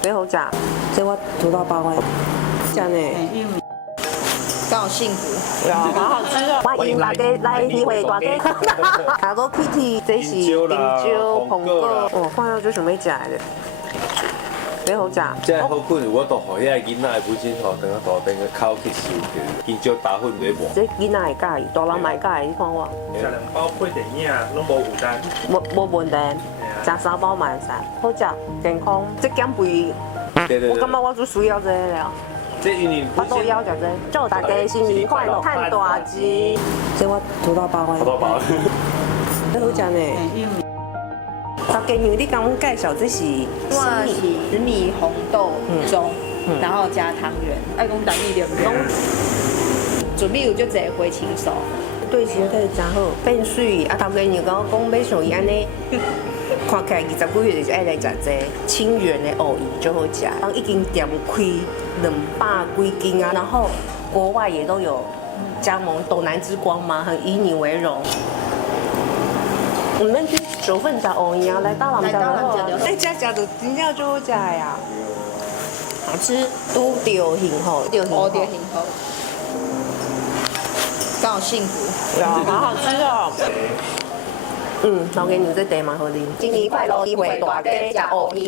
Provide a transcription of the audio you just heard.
最好食，这我煮到饱的，真的。刚好幸福。好好吃哦！欢迎大家来体会大家。Hello Kitty， 这是香蕉、苹果，哦，看到就想要食的。最好食。这好困，我都互遐囡仔的母亲吼，等下大边个口去收起，香蕉打粉袂磨。这囡仔会介意，大人嘛会介意，你看我。食2包配电影，拢无负担。无问题，食3包嘛会使，好食健康。这减肥，我感觉我最需要这个了。这因为我都要食这，祝大家新年快乐，赚大钱。这我煮到饱的。好多包。最好食呢。大家你跟我介绍这是我是紫米红豆粥，然后加汤圆，爱讲台语对不对？准备有就这回清手。对，实在是真好，变水。啊，头家你跟我讲要像伊安尼，看起来20几岁就爱来食这清源的藕鱼就好食。当一间店开200几间啊，然后国外也都有加盟，斗南之光嘛，很以你为荣。我们去9份食藕鱼啊，来到人家就好。哎，这食就真正就好食呀，好吃，拄着幸福，我点幸福，刚好幸福。好好吃哦。老给你这茶蛮好啉，新年快乐，一回大家食藕鱼。